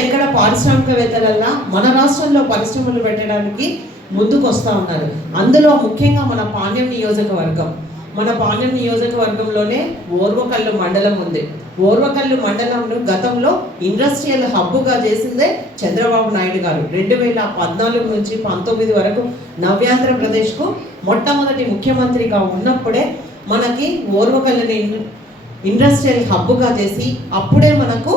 ఎక్కడ పారిశ్రామికవేత్తలల్లా మన రాష్ట్రంలో పరిశ్రమలు పెట్టడానికి ముందుకు వస్తూ ఉన్నారు. అందులో ముఖ్యంగా మన పాణ్యం నియోజకవర్గంలోనే ఓర్వకల్లు మండలం ఉంది. ఓర్వకల్లు మండలంను గతంలో ఇండస్ట్రియల్ హబ్గా చేసిందే చంద్రబాబు నాయుడు గారు. 2014 నుంచి 19 వరకు నవ్యాంధ్రప్రదేశ్కు మొట్టమొదటి ముఖ్యమంత్రిగా ఉన్నప్పుడే మనకి ఓర్వకల్లుని ఇండస్ట్రియల్ హబ్గా చేసి అప్పుడే మనకు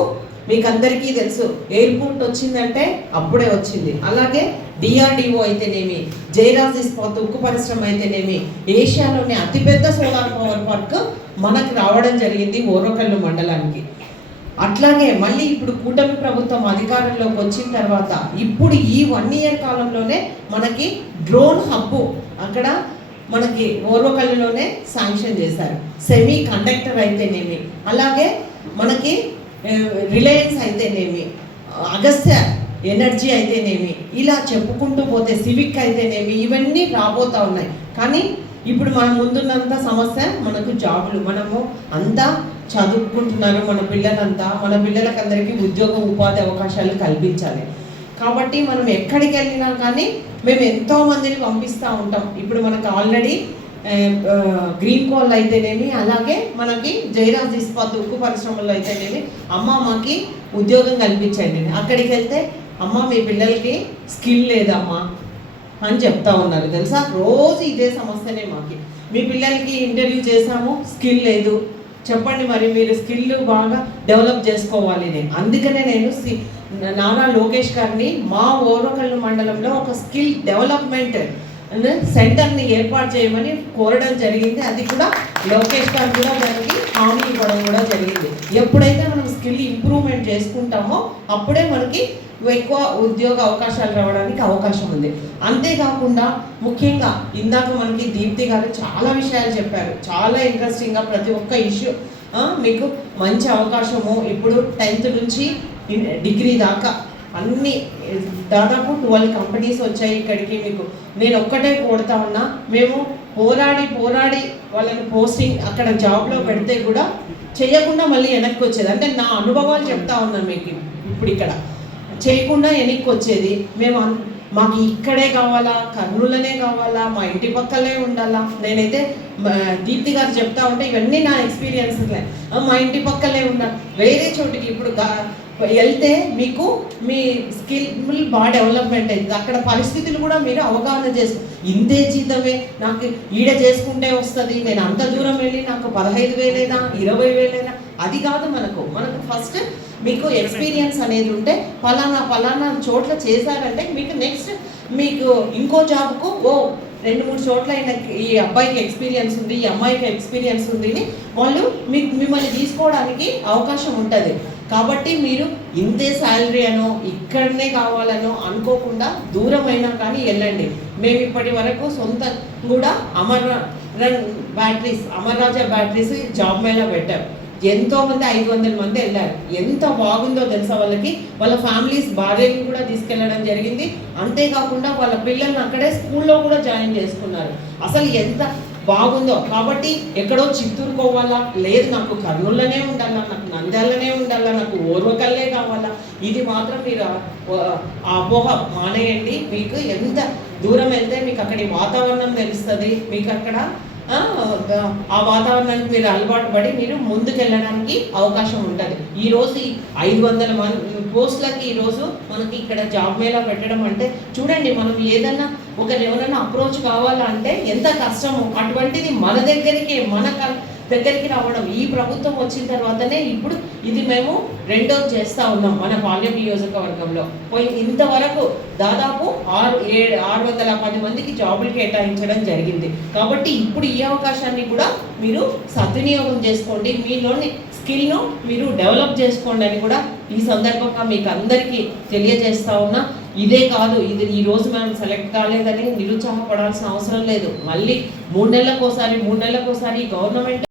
మీకు అందరికీ తెలుసు ఎయిర్పోర్ట్ వచ్చిందంటే అప్పుడే వచ్చింది. అలాగే డిఆర్డిఓ అయితేనేమి, జయరాజ్ ఇస్పాత్ ఉక్కు పరిశ్రమ అయితేనేమి, ఏషియాలోని అతిపెద్ద సోలార్ పవర్ పార్క్ మనకు రావడం జరిగింది ఓర్వకల్లు మండలానికి. అట్లాగే మళ్ళీ ఇప్పుడు కూటమి ప్రభుత్వం అధికారంలోకి వచ్చిన తర్వాత ఇప్పుడు ఈ 1 year కాలంలోనే మనకి డ్రోన్ హబ్బు అక్కడ మనకి ఓర్వకల్లులోనే శాంక్షన్ చేశారు. సెమీ కండక్టర్ అయితేనేమి, అలాగే మనకి రిలయన్స్ అయితేనేమి, అగస్త్య ఎనర్జీ అయితేనేమి, ఇలా చెప్పుకుంటూ పోతే సివిక్ అయితేనేమి, ఇవన్నీ రాబోతూ ఉన్నాయి. కానీ ఇప్పుడు మన ముందున్నంత సమస్య మనకు జాబులు. మనము అంతా చదువుకుంటున్నారు మన పిల్లలకు అందరికీ ఉద్యోగ ఉపాధి అవకాశాలు కల్పించాలి. కాబట్టి మనం ఎక్కడికి వెళ్ళినా కానీ మేము ఎంతో మందిని పంపిస్తూ ఉంటాం. ఇప్పుడు మనకు ఆల్రెడీ గ్రీన్ కోల్ అయితేనేమి, అలాగే మనకి జయరాజ్ ఇస్పాత్ ఉక్కు పరిశ్రమల్లో అయితేనేమి, అమ్మ మాకి ఉద్యోగం కల్పించండి. అక్కడికి వెళ్తే అమ్మ మీ పిల్లలకి స్కిల్ లేదమ్మా అని చెప్తా ఉన్నారు. తెలుసా, రోజు ఇదే సమస్యనే మాకి. మీ పిల్లలకి ఇంటర్వ్యూ చేసాము, స్కిల్ లేదు, చెప్పండి మరి మీరు స్కిల్ బాగా డెవలప్ చేసుకోవాలి. అందుకనే నేను నారా లోకేష్ గారిని మా ఓర్వకల్లు మండలంలో ఒక స్కిల్ డెవలప్మెంట్ సెంటర్ని ఏర్పాటు చేయమని కోరడం జరిగింది. అది కూడా లోకేష్ గారు కూడా దానికి హామీ ఇవ్వడం కూడా జరిగింది. ఎప్పుడైతే మనం స్కిల్ ఇంప్రూవ్మెంట్ చేసుకుంటామో అప్పుడే మనకి ఎక్కువ ఉద్యోగ అవకాశాలు రావడానికి అవకాశం ఉంది. అంతేకాకుండా ముఖ్యంగా ఇందాక మనకి దీప్తి గారు చాలా విషయాలు చెప్పారు. చాలా ఇంట్రెస్టింగ్గా ప్రతి ఒక్క ఇష్యూ మీకు మంచి అవకాశము. ఇప్పుడు 10th నుంచి డిగ్రీ దాకా అన్ని దాదాపు 12 కంపెనీస్ వచ్చాయి ఇక్కడికి. మీకు నేను ఒక్కటే కోరుతా ఉన్నా, మేము పోరాడి వాళ్ళని పోస్టింగ్ అక్కడ జాబ్లో పెడితే కూడా చేయకుండా మళ్ళీ వెనక్కి వచ్చేది. అంటే నా అనుభవాలు చెప్తా ఉన్నాను మీకు. ఇప్పుడు ఇక్కడ చేయకుండా వెనక్కి వచ్చేది. మాకు ఇక్కడే కావాలా, కర్నూలులోనే కావాలా, మా ఇంటి పక్కనే ఉండాలా. నేనైతే దీప్తి గారు చెప్తా ఉంటే ఇవన్నీ నా ఎక్స్పీరియన్స్లే. మా ఇంటి పక్కనే ఉండాలి, వేరే చోటికి ఇప్పుడు వెళ్తే మీకు మీ స్కిల్ బాగా డెవలప్మెంట్ అవుతుంది. అక్కడ పరిస్థితులు కూడా మీరు అవగాహన చేసుకో. ఇంతే జీతమే నాకు ఈడ చేసుకుంటే వస్తుంది, నేను అంత దూరం వెళ్ళి నాకు 15,000 20,000 అది కాదు. మనకు ఫస్ట్ మీకు ఎక్స్పీరియన్స్ అనేది ఉంటే పలానా చోట్ల చేశారంటే మీకు నెక్స్ట్ మీకు ఇంకో జాబ్కు 2-3 చోట్ల ఈ అబ్బాయికి ఎక్స్పీరియన్స్ ఉంది, ఈ అమ్మాయికి ఎక్స్పీరియన్స్ ఉంది అని వాళ్ళు మిమ్మల్ని తీసుకోవడానికి అవకాశం ఉంటుంది. కాబట్టి మీరు ఇంతే శాలరీ అనో ఇక్కడనే కావాలనో అనుకోకుండా దూరమైనా కానీ వెళ్ళండి. మేము ఇప్పటి వరకు సొంత కూడా అమర్ రాజా బ్యాటరీస్ జాబ్ మేళా పెట్టాం. ఎంతోమంది 500 మంది వెళ్ళారు. ఎంత బాగుందో తెలుసా. వాళ్ళ ఫ్యామిలీస్ భార్యలను కూడా తీసుకెళ్ళడం జరిగింది. అంతేకాకుండా వాళ్ళ పిల్లల్ని అక్కడే స్కూల్లో కూడా జాయిన్ చేసుకున్నారు. అసలు ఎంత బాగుందో. కాబట్టి ఎక్కడో చిత్తూరు పోవాలా, లేదు నాకు కర్నూలులోనే ఉండాలా, నాకు నంద్యాలనే ఉండాలా, నాకు ఓర్వకల్లే కావాలా, ఇది మాత్రం మీరు ఆ అపోహ మానేయండి. మీకు ఎంత దూరం వెళ్తే మీకు అక్కడి వాతావరణం తెలుస్తుంది. మీకు అక్కడ ఆ వాతావరణానికి మీరు అలవాటు పడి మీరు ముందుకెళ్ళడానికి అవకాశం ఉంటుంది. ఈరోజు 500 పోస్టులకి ఈరోజు మనకి ఇక్కడ జాబ్ మేళా పెట్టడం అంటే చూడండి, మనం ఏదన్నా ఎవరైనా అప్రోచ్ కావాలంటే ఎంత కష్టము. అటువంటిది మన దగ్గరికి రావడం ఈ ప్రభుత్వం వచ్చిన తర్వాతనే ఇప్పుడు ఇది మేము రెండోది చేస్తూ ఉన్నాం మన పాణ్యం నియోజకవర్గంలో. ఇంతవరకు దాదాపు 610 మందికి జాబులు కేటాయించడం జరిగింది. కాబట్టి ఇప్పుడు ఈ అవకాశాన్ని కూడా మీరు సద్వినియోగం చేసుకోండి, మీలోని స్కిల్ను మీరు డెవలప్ చేసుకోండి అని కూడా ఈ సందర్భంగా మీకు అందరికీ తెలియజేస్తా ఉన్నా. ఇదే కాదు, ఇది ఈరోజు మనం సెలెక్ట్ కాలేదని నిరుత్సాహపడాల్సిన అవసరం లేదు. మళ్ళీ 3 నెలలకోసారి గవర్నమెంట్